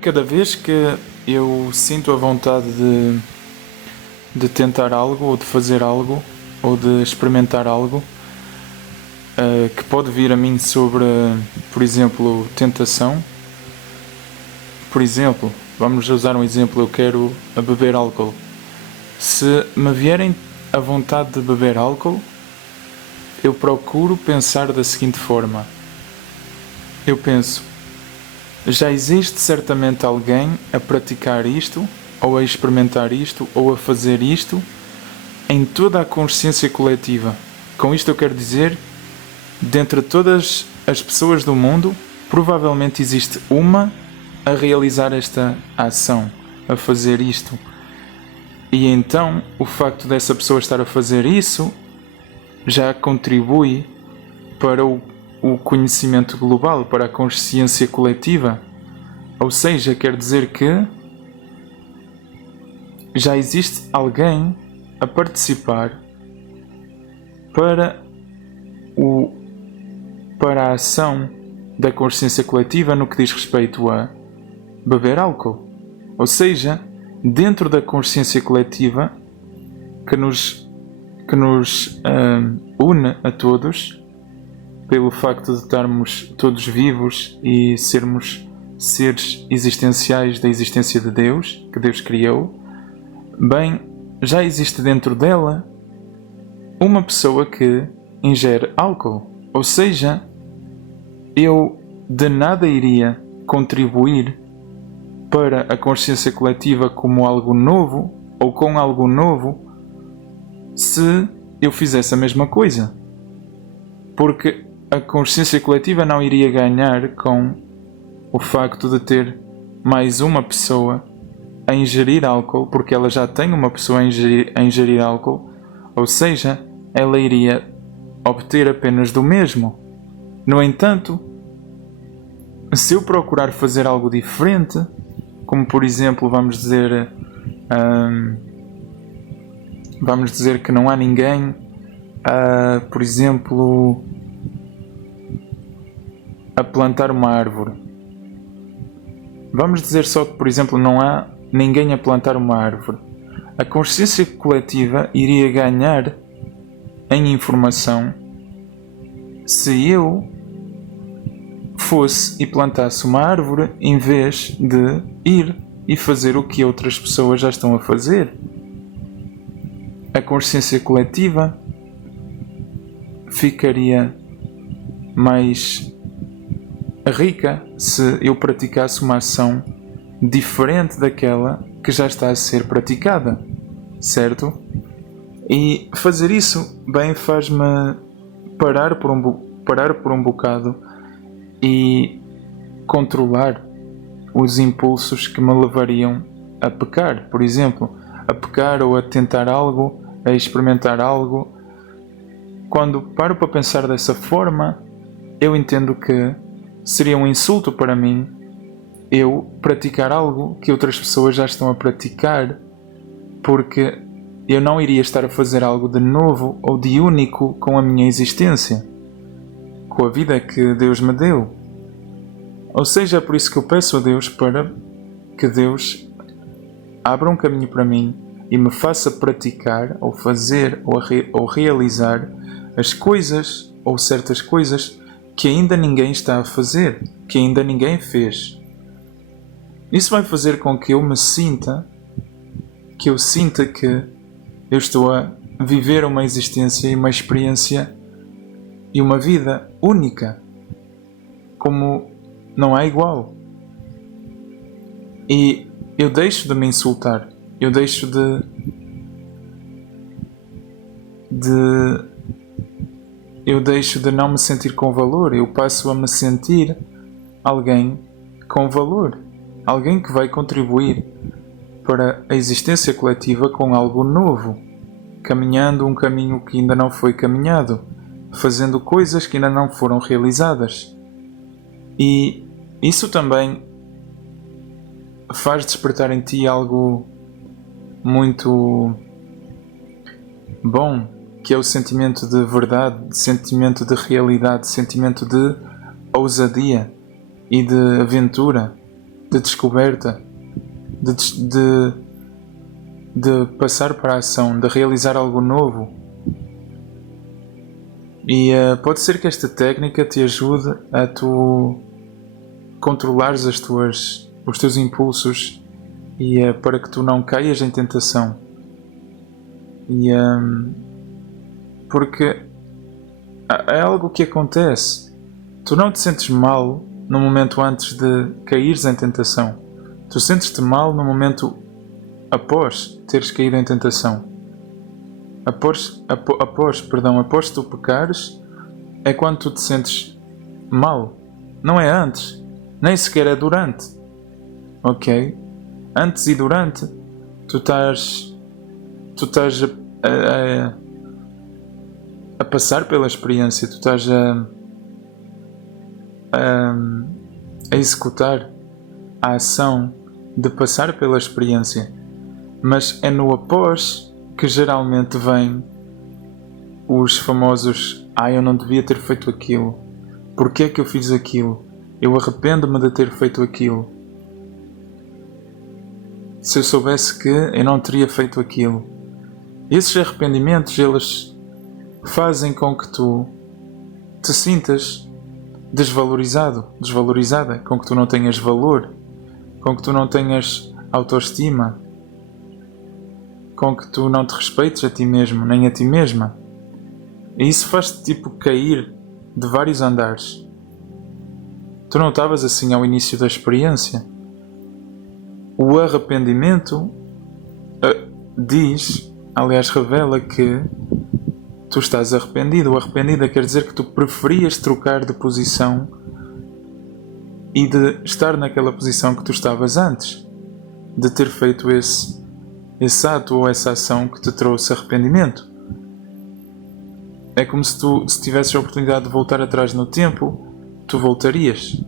Cada vez que eu sinto a vontade de tentar algo, ou de fazer algo, ou de experimentar algo, que pode vir a mim sobre, por exemplo, tentação. Por exemplo, vamos usar um exemplo, eu quero beber álcool. Se me vierem a vontade de beber álcool, eu procuro pensar da seguinte forma. Eu penso, já existe certamente alguém a praticar isto, ou a experimentar isto, ou a fazer isto, em toda a consciência coletiva. Com isto eu quero dizer, dentre todas as pessoas do mundo, provavelmente existe uma a realizar esta ação, a fazer isto. E então, o facto dessa pessoa estar a fazer isso, já contribui para o conhecimento global, para a consciência coletiva. Ou seja, quer dizer que já existe alguém a participar para a ação da consciência coletiva no que diz respeito a beber álcool. Ou seja, dentro da consciência coletiva que nos une a todos, pelo facto de estarmos todos vivos e sermos seres existenciais da existência de Deus, que Deus criou, bem, já existe dentro dela uma pessoa que ingere álcool. Ou seja, eu de nada iria contribuir para a consciência coletiva como algo novo, ou com algo novo, se eu fizesse a mesma coisa. Porque a consciência coletiva não iria ganhar com o facto de ter mais uma pessoa a ingerir álcool, porque ela já tem uma pessoa a ingerir álcool, ou seja, ela iria obter apenas do mesmo. No entanto, se eu procurar fazer algo diferente, como por exemplo, vamos dizer que não há ninguém, por exemplo, a plantar uma árvore. Vamos dizer só que, por exemplo, não há ninguém a plantar uma árvore. A consciência coletiva iria ganhar em informação se eu fosse e plantasse uma árvore em vez de ir e fazer o que outras pessoas já estão a fazer. A consciência coletiva ficaria mais rica se eu praticasse uma ação diferente daquela que já está a ser praticada, certo? E fazer isso, bem, faz-me parar por um bocado e controlar os impulsos que me levariam a pecar, por exemplo, a pecar ou a tentar algo, a experimentar algo. Quando paro para pensar dessa forma, eu entendo que seria um insulto para mim eu praticar algo que outras pessoas já estão a praticar, porque eu não iria estar a fazer algo de novo ou de único com a minha existência, com a vida que Deus me deu. Ou seja, é por isso que eu peço a Deus para que Deus abra um caminho para mim e me faça praticar, ou fazer, ou realizar as coisas, ou certas coisas que ainda ninguém está a fazer, que ainda ninguém fez. Isso vai fazer com que eu sinta que eu estou a viver uma existência e uma experiência e uma vida única, como não há igual. E eu deixo de me insultar, eu deixo de não me sentir com valor, eu passo a me sentir alguém com valor, alguém que vai contribuir para a existência coletiva com algo novo, caminhando um caminho que ainda não foi caminhado, fazendo coisas que ainda não foram realizadas. E isso também faz despertar em ti algo muito bom, que é o sentimento de verdade, sentimento de realidade, sentimento de ousadia e de aventura. de descoberta, de passar para a ação, de realizar algo novo. E pode ser que esta técnica te ajude a tu controlares os teus impulsos e para que tu não caias em tentação. E porque é algo que acontece. Tu não te sentes mal no momento antes de caíres em tentação. Tu sentes-te mal no momento após teres caído em tentação. Após tu pecares, é quando tu te sentes mal. Não é antes. Nem sequer é durante. Ok? Antes e durante, tu estás a passar pela experiência. Tu estás a executar a ação de passar pela experiência. Mas é no após que geralmente vem os famosos eu não devia ter feito aquilo. Porquê é que eu fiz aquilo? Eu arrependo-me de ter feito aquilo. Se eu soubesse que eu não teria feito aquilo. Esses arrependimentos, eles fazem com que tu te sintas desvalorizada, com que tu não tenhas valor, com que tu não tenhas autoestima, com que tu não te respeites a ti mesmo, nem a ti mesma. E isso faz-te cair de vários andares. Tu não estavas assim ao início da experiência. O arrependimento revela que tu estás arrependido. O arrependido quer dizer que tu preferias trocar de posição e de estar naquela posição que tu estavas antes, de ter feito esse ato ou essa ação que te trouxe arrependimento. É como se tivesses a oportunidade de voltar atrás no tempo, tu voltarias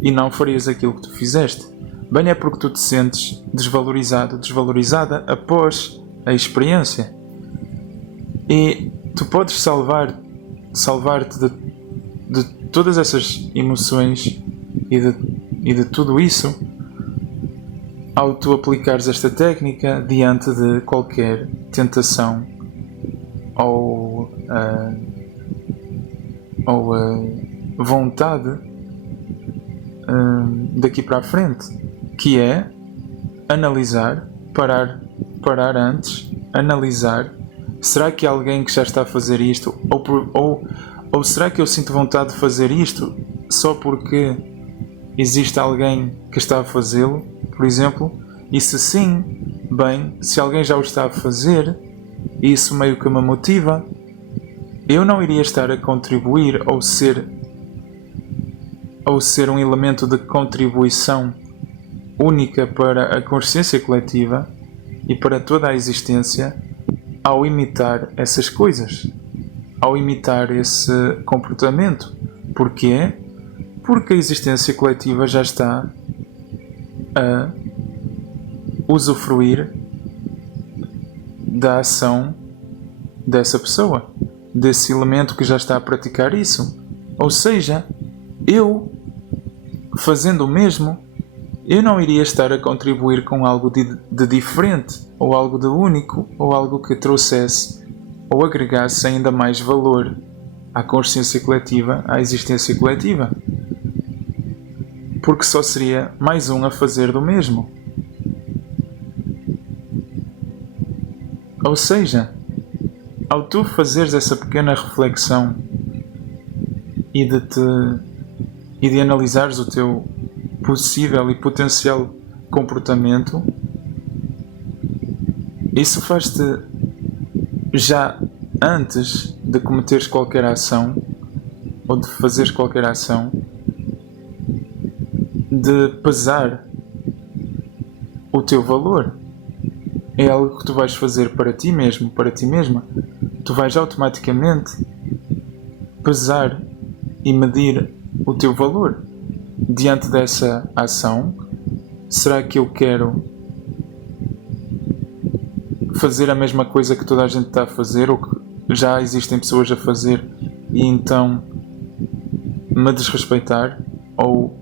e não farias aquilo que tu fizeste. Bem é porque tu te sentes desvalorizada após a experiência. E tu podes salvar-te de todas essas emoções e de tudo isso ao tu aplicares esta técnica diante de qualquer tentação ou vontade daqui para a frente, que é analisar, parar antes, analisar. Será que há alguém que já está a fazer isto? Ou será que eu sinto vontade de fazer isto só porque existe alguém que está a fazê-lo, por exemplo? E se sim, bem, se alguém já o está a fazer, isso meio que me motiva, eu não iria estar a contribuir ou ser um elemento de contribuição única para a consciência coletiva e para toda a existência ao imitar essas coisas, ao imitar esse comportamento. Porquê? Porque a existência coletiva já está a usufruir da ação dessa pessoa, desse elemento que já está a praticar isso. Ou seja, eu, fazendo o mesmo, eu não iria estar a contribuir com algo de diferente, ou algo de único, ou algo que trouxesse ou agregasse ainda mais valor à consciência coletiva, à existência coletiva. Porque só seria mais um a fazer do mesmo. Ou seja, ao tu fazeres essa pequena reflexão e de analisares o teu possível e potencial comportamento, isso faz-te, já antes de cometeres qualquer ação ou de fazeres qualquer ação, de pesar o teu valor. É algo que tu vais fazer para ti mesmo, para ti mesma. Tu vais automaticamente pesar e medir o teu valor diante dessa ação. Será que eu quero fazer a mesma coisa que toda a gente está a fazer, ou que já existem pessoas a fazer, e então me desrespeitar, ou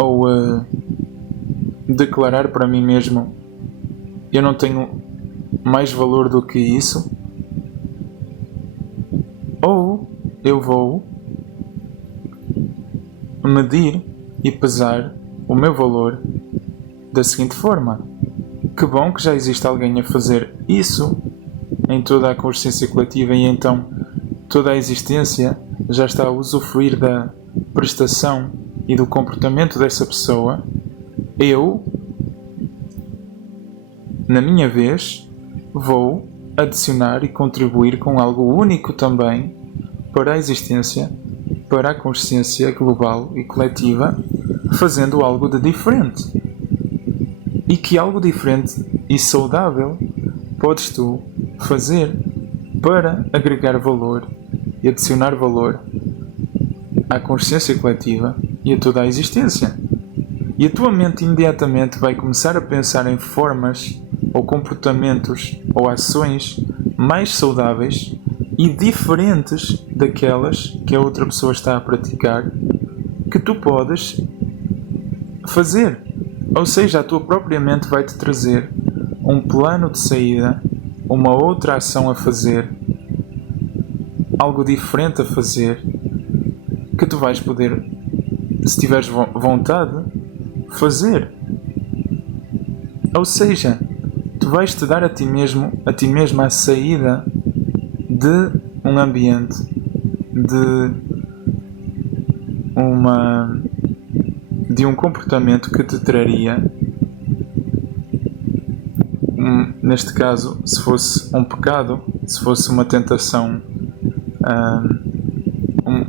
ou declarar para mim mesmo: eu não tenho mais valor do que isso, ou eu vou medir e pesar o meu valor da seguinte forma: que bom que já existe alguém a fazer isso em toda a consciência coletiva, e então toda a existência já está a usufruir da prestação e do comportamento dessa pessoa. Eu, na minha vez, vou adicionar e contribuir com algo único também para a existência, para a consciência global e coletiva, fazendo algo de diferente. E que algo diferente e saudável podes tu fazer para agregar valor e adicionar valor à consciência coletiva e a toda a existência. E a tua mente imediatamente vai começar a pensar em formas ou comportamentos ou ações mais saudáveis e diferentes daquelas que a outra pessoa está a praticar, que tu podes fazer. Ou seja, a tua própria mente vai te trazer um plano de saída, uma outra ação a fazer, algo diferente a fazer, que tu vais poder, se tiveres vontade, fazer. Ou seja, tu vais te dar a ti mesma a saída de um ambiente, de um comportamento que te traria, neste caso, se fosse um pecado, se fosse uma tentação,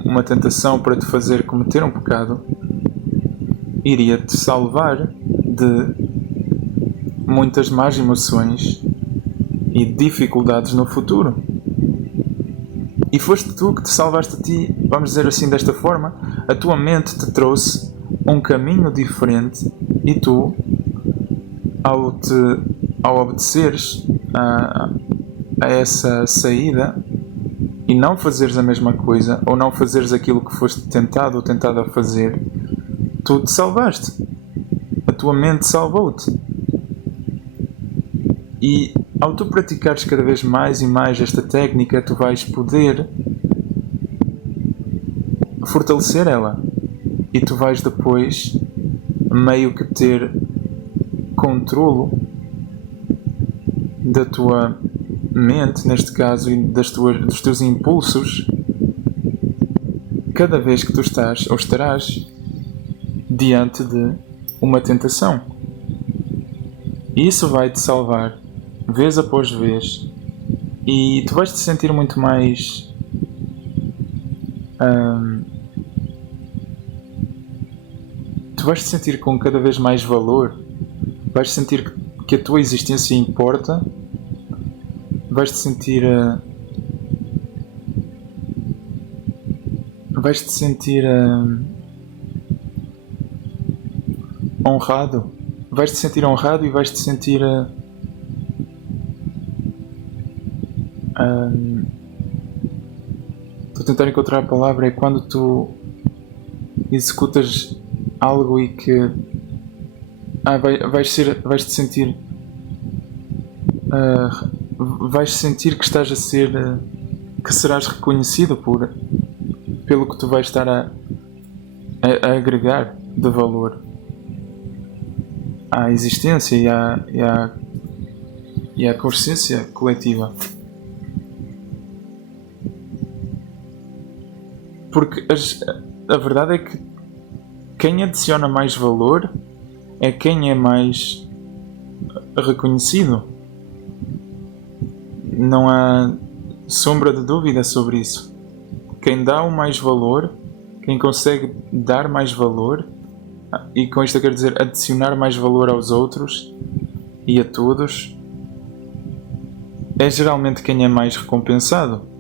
uma tentação para te fazer cometer um pecado, iria te salvar de muitas más emoções e dificuldades no futuro. E foste tu que te salvaste a ti, vamos dizer assim, desta forma. A tua mente te trouxe um caminho diferente, e tu, ao obedeceres a essa saída e não fazeres a mesma coisa, ou não fazeres aquilo que foste tentado ou tentada a fazer, tu te salvaste. A tua mente salvou-te. E ao tu praticares cada vez mais e mais esta técnica, tu vais poder fortalecer ela. E tu vais depois meio que ter controlo da tua mente, neste caso, e dos teus impulsos, cada vez que tu estás ou estarás diante de uma tentação. E isso vai te salvar vez após vez, e tu vais te sentir muito mais tu vais te sentir com cada vez mais valor, vais sentir que a tua existência importa, vais te sentir honrado, vais te sentir honrado, e vais te sentir estou a tentar encontrar a palavra. É quando tu executas algo e que vais-te sentir vais sentir que estás a ser que serás reconhecido pelo que tu vais estar a agregar de valor à existência e à consciência coletiva. Porque a verdade é que quem adiciona mais valor é quem é mais reconhecido. Não há sombra de dúvida sobre isso. Quem dá o mais valor, quem consegue dar mais valor, e com isto eu quero dizer adicionar mais valor aos outros e a todos, é geralmente quem é mais recompensado.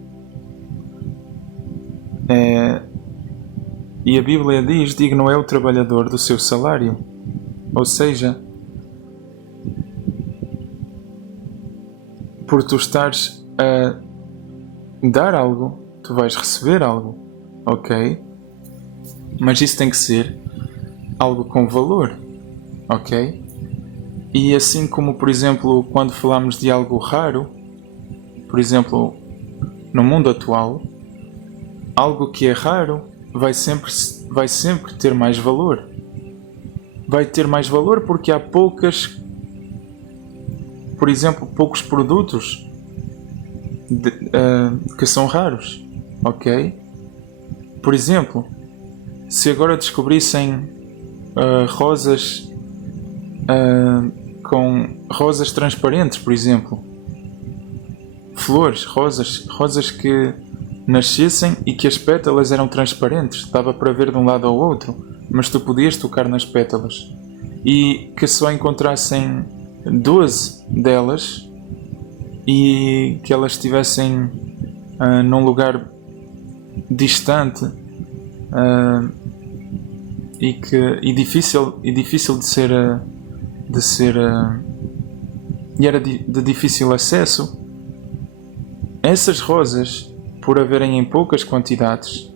E a Bíblia diz: digno é o trabalhador do seu salário. Ou seja, por tu estares a dar algo, tu vais receber algo, ok? Mas isso tem que ser algo com valor, ok? E assim como, por exemplo, quando falamos de algo raro, por exemplo, no mundo atual, algo que é raro vai sempre ter mais valor. Vai ter mais valor porque há poucos produtos que são raros, ok? Por exemplo, se agora descobrissem rosas com rosas transparentes, por exemplo, flores, rosas que nascessem e que as pétalas eram transparentes, dava para ver de um lado ao outro, mas tu podias tocar nas pétalas, e que só encontrassem 12 delas e que elas estivessem num lugar distante e difícil de ser e era de difícil acesso. Essas rosas, por haverem em poucas quantidades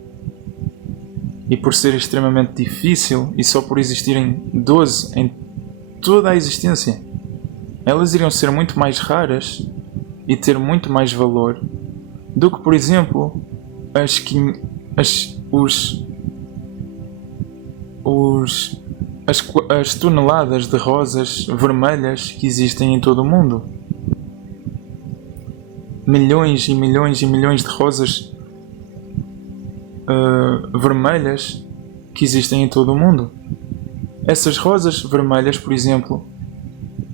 e por ser extremamente difícil e só por existirem 12 em toda a existência, elas iriam ser muito mais raras e ter muito mais valor do que, por exemplo, as toneladas de rosas vermelhas que existem em todo o mundo. Milhões e milhões e milhões de rosas vermelhas que existem em todo o mundo. Essas rosas vermelhas, por exemplo,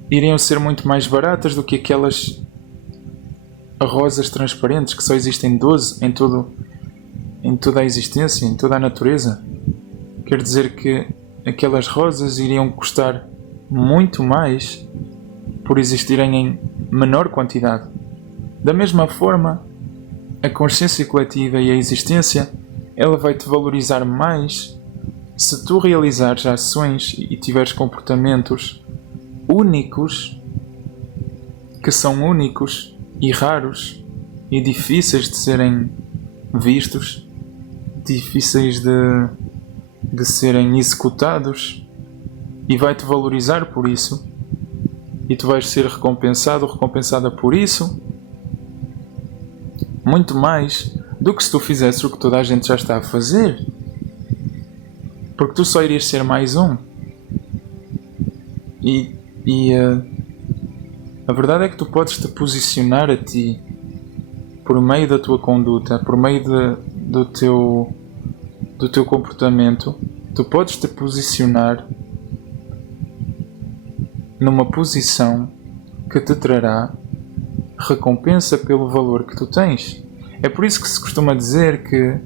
iriam ser muito mais baratas do que aquelas rosas transparentes, que só existem 12 em toda a existência, em toda a natureza. Quer dizer que aquelas rosas iriam custar muito mais por existirem em menor quantidade. Da mesma forma, a consciência coletiva e a existência, ela vai-te valorizar mais se tu realizares ações e tiveres comportamentos únicos, que são únicos e raros e difíceis de serem vistos, difíceis de serem executados, e vai-te valorizar por isso, e tu vais ser recompensada por isso, muito mais do que se tu fizesses o que toda a gente já está a fazer, porque tu só irias ser mais um. E a verdade é que tu podes te posicionar a ti por meio da tua conduta, por meio do teu comportamento. Tu podes te posicionar numa posição que te trará recompensa pelo valor que tu tens. É por isso que se costuma dizer que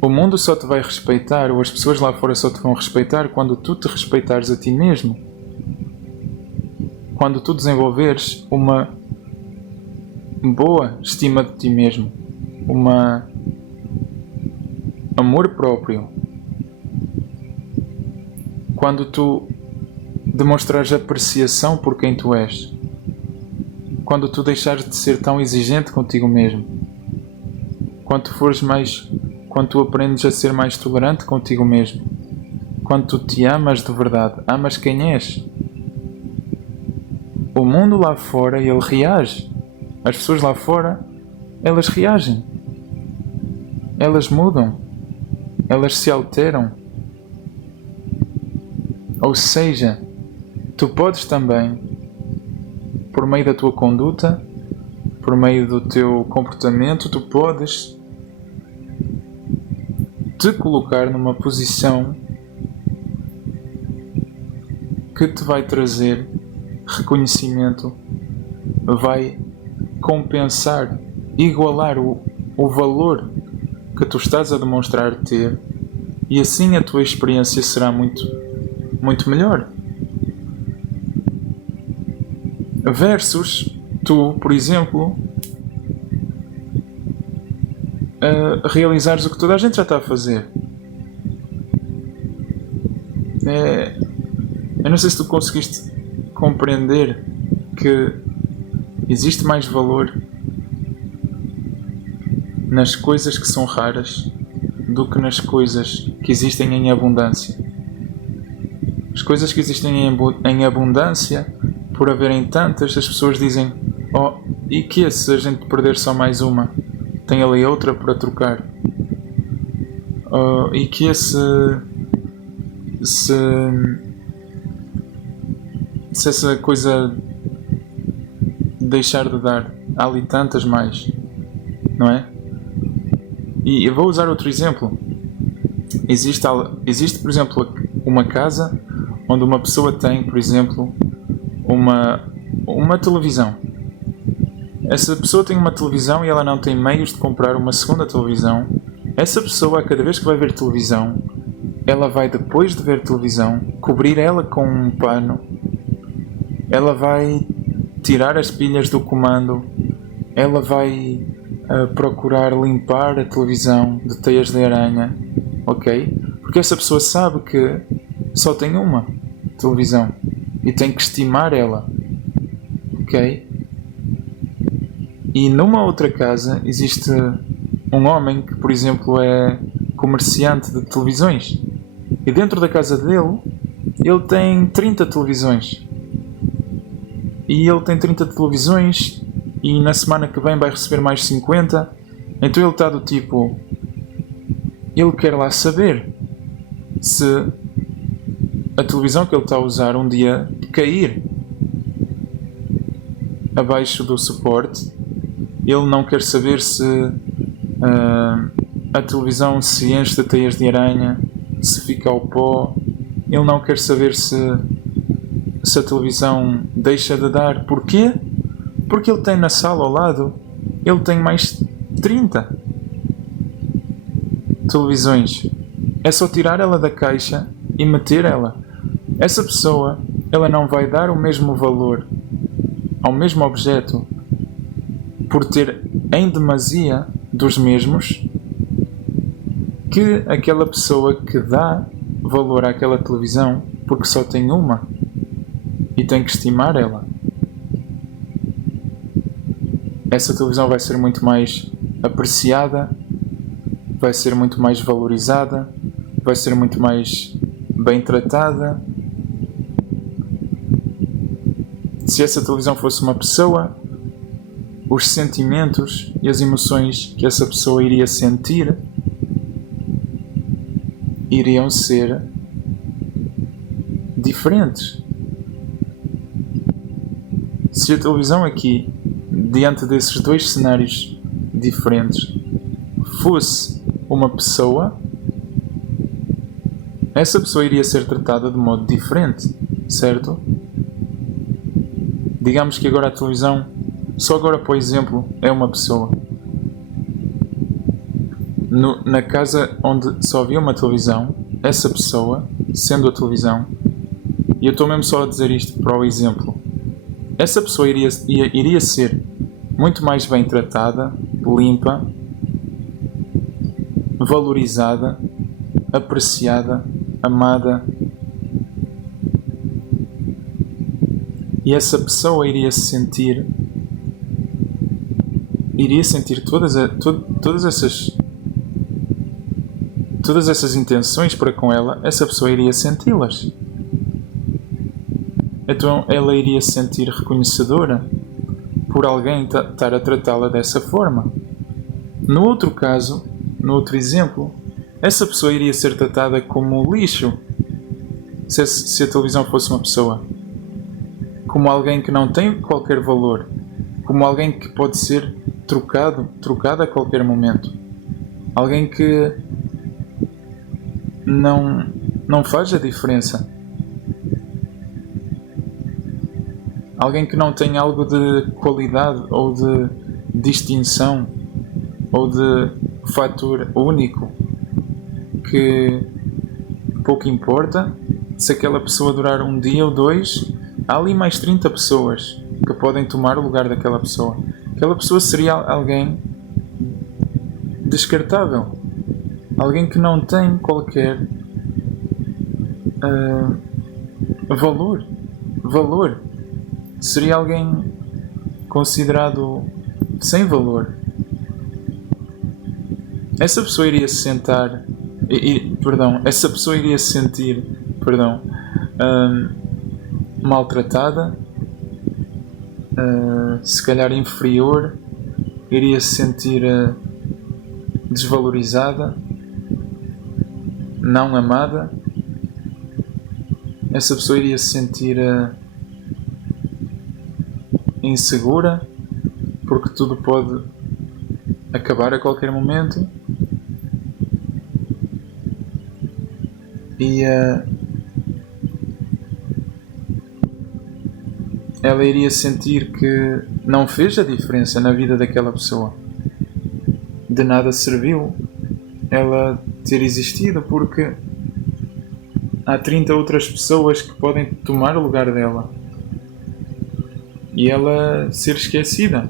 o mundo só te vai respeitar, ou as pessoas lá fora só te vão respeitar quando tu te respeitares a ti mesmo. Quando tu desenvolveres uma boa estima de ti mesmo, amor próprio, quando tu demonstrares apreciação por quem tu és, quando tu deixares de ser tão exigente contigo mesmo, quando tu aprendes a ser mais tolerante contigo mesmo, quando tu te amas de verdade, amas quem és, o mundo lá fora, ele reage. As pessoas lá fora, elas reagem, elas mudam, elas se alteram. Ou seja, tu podes também, por meio da tua conduta, por meio do teu comportamento, tu podes te colocar numa posição que te vai trazer reconhecimento, vai compensar, igualar o valor que tu estás a demonstrar ter, e assim a tua experiência será muito, muito melhor. Versus tu, por exemplo, realizares o que toda a gente já está a fazer. Eu não sei se tu conseguiste compreender que existe mais valor nas coisas que são raras do que nas coisas que existem em abundância. As coisas que existem em abundância, por haverem tantas, as pessoas dizem: oh, e que se a gente perder só mais uma? Tem ali outra para trocar. Oh, e que se essa coisa deixar de dar, há ali tantas mais, não é? E eu vou usar outro exemplo. Existe, por exemplo, uma casa onde uma pessoa tem, por exemplo, uma televisão. Essa pessoa tem uma televisão e ela não tem meios de comprar uma segunda televisão. Essa pessoa, cada vez que vai ver televisão, ela vai, depois de ver televisão, cobrir ela com um pano. Ela vai tirar as pilhas do comando. Ela vai procurar limpar a televisão de teias de aranha. Ok? Porque essa pessoa sabe que só tem uma televisão e tem que estimar ela. Ok? E numa outra casa existe um homem que, por exemplo, é comerciante de televisões. E dentro da casa dele, ele tem 30 televisões. E ele tem 30 televisões e na semana que vem vai receber mais 50. Então ele está do tipo... Ele quer lá saber se a televisão que ele está a usar um dia cair abaixo do suporte. Ele não quer saber se a televisão se enche de teias de aranha, se fica ao pó. Ele não quer saber se a televisão deixa de dar. Porquê? Porque ele tem na sala ao lado, ele tem mais 30 televisões. É só tirar ela da caixa e meter ela. Essa pessoa, ela não vai dar o mesmo valor ao mesmo objeto por ter em demasia dos mesmos que aquela pessoa que dá valor àquela televisão porque só tem uma e tem que estimar ela. Essa televisão vai ser muito mais apreciada, vai ser muito mais valorizada, vai ser muito mais bem tratada. Se essa televisão fosse uma pessoa, os sentimentos e as emoções que essa pessoa iria sentir iriam ser diferentes. Se a televisão aqui, diante desses dois cenários diferentes, fosse uma pessoa, essa pessoa iria ser tratada de modo diferente, certo? Digamos que agora a televisão, só agora por exemplo, é uma pessoa. Na casa onde só havia uma televisão, essa pessoa, sendo a televisão, e eu estou mesmo só a dizer isto para o exemplo, essa pessoa iria ser muito mais bem tratada, limpa, valorizada, apreciada, amada. E essa pessoa iria sentir todas essas intenções para com ela, essa pessoa iria senti-las. Então ela iria se sentir reconhecedora por alguém estar a tratá-la dessa forma. No outro caso, no outro exemplo, essa pessoa iria ser tratada como lixo se a televisão fosse uma pessoa. Como alguém que não tem qualquer valor. Como alguém que pode ser trocado a qualquer momento. Alguém que não faz a diferença. Alguém que não tem algo de qualidade ou de distinção ou de fator único, que pouco importa se aquela pessoa durar um dia ou dois, há ali mais 30 pessoas que podem tomar o lugar daquela pessoa. Aquela pessoa seria alguém descartável, alguém que não tem qualquer valor. Seria alguém considerado sem valor. essa pessoa iria se sentar, essa pessoa iria se sentir, maltratada, se calhar inferior, iria se sentir desvalorizada, não amada. Essa pessoa iria se sentir insegura, porque tudo pode acabar a qualquer momento. E ela iria sentir que não fez a diferença na vida daquela pessoa. De nada serviu ela ter existido, porque há 30 outras pessoas que podem tomar o lugar dela e ela ser esquecida.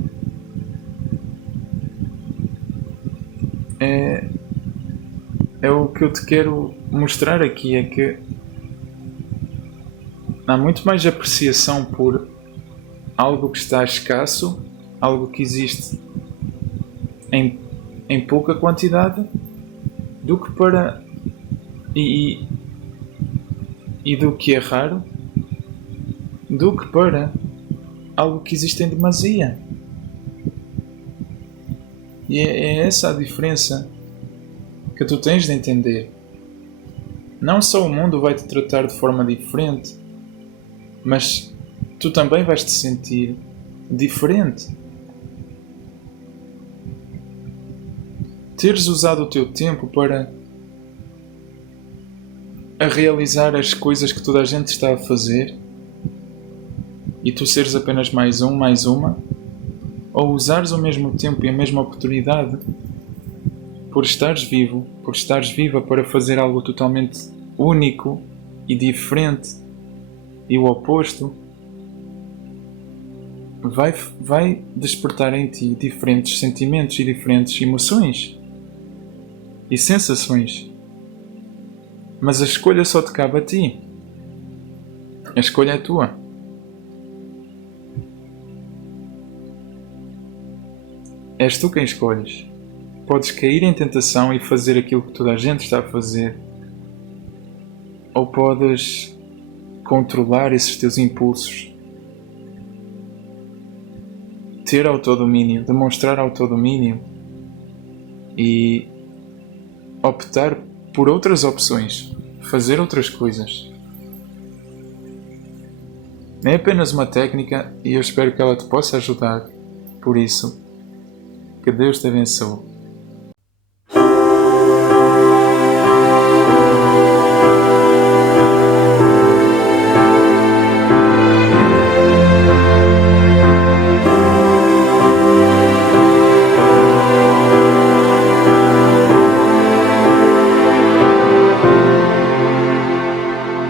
É o que eu te quero mostrar aqui, é que há muito mais apreciação por algo que está escasso, algo que existe em pouca quantidade, do que para e do que é raro, do que para algo que existe em demasia. E é essa a diferença que tu tens de entender. Não só o mundo vai te tratar de forma diferente, mas tu também vais te sentir diferente. Teres usado o teu tempo para realizar as coisas que toda a gente está a fazer e tu seres apenas mais uma, ou usares o mesmo tempo e a mesma oportunidade por estares vivo, por estares viva, para fazer algo totalmente único e diferente, e o oposto vai despertar em ti diferentes sentimentos e diferentes emoções e sensações. Mas a escolha só te cabe a ti. A escolha é tua. És tu quem escolhes. Podes cair em tentação e fazer aquilo que toda a gente está a fazer, ou podes controlar esses teus impulsos, ter autodomínio, demonstrar autodomínio e optar por outras opções, fazer outras coisas. É apenas uma técnica e eu espero que ela te possa ajudar. Por isso, que Deus te abençoe.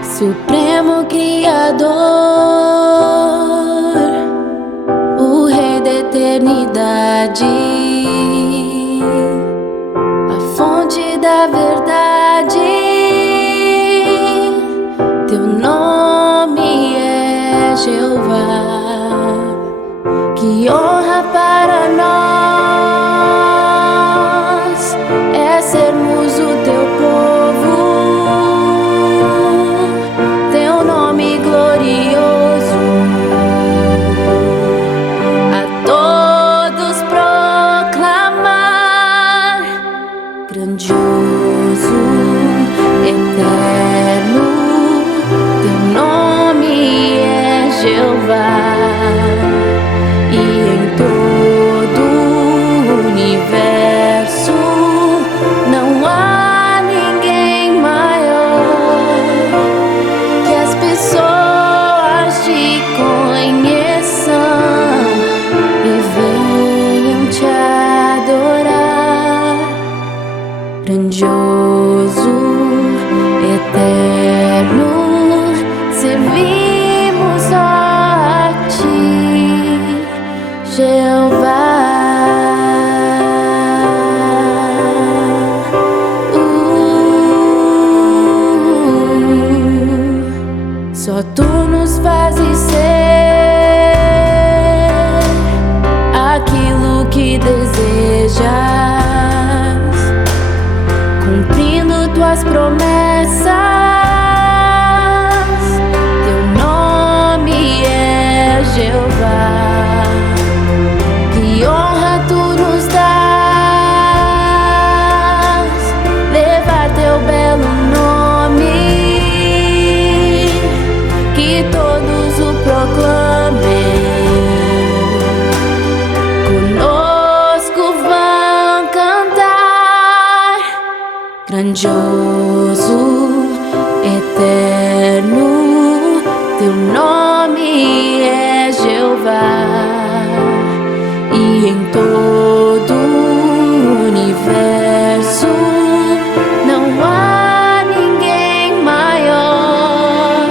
Supremo Criador, o Rei da eternidade, a fonte da verdade, teu nome é Jeová. Que honra para nós é sermos o teu povo. Grandioso, eterno, teu nome é Jeová, e em todo o universo não há ninguém maior. Que as pessoas te conheçam e venham te adorar. Grandioso, eterno, servimos a ti, Jeová. Só tu nos fazes ser aquilo que desejas. tuas promessas. Teu nome é Jeová. Que honra tu nos dás, levar teu belo nome, que todos o proclamem. Conosco vão cantar, grandioso, eterno, teu nome é Jeová. E em todo o universo não há ninguém maior.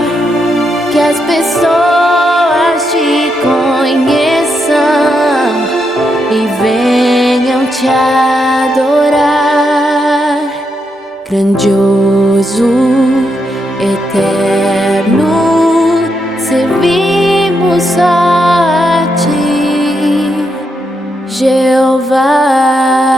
Que as pessoas te conheçam e venham te adorar. Grandioso, eterno, servimos só a ti, Jeová.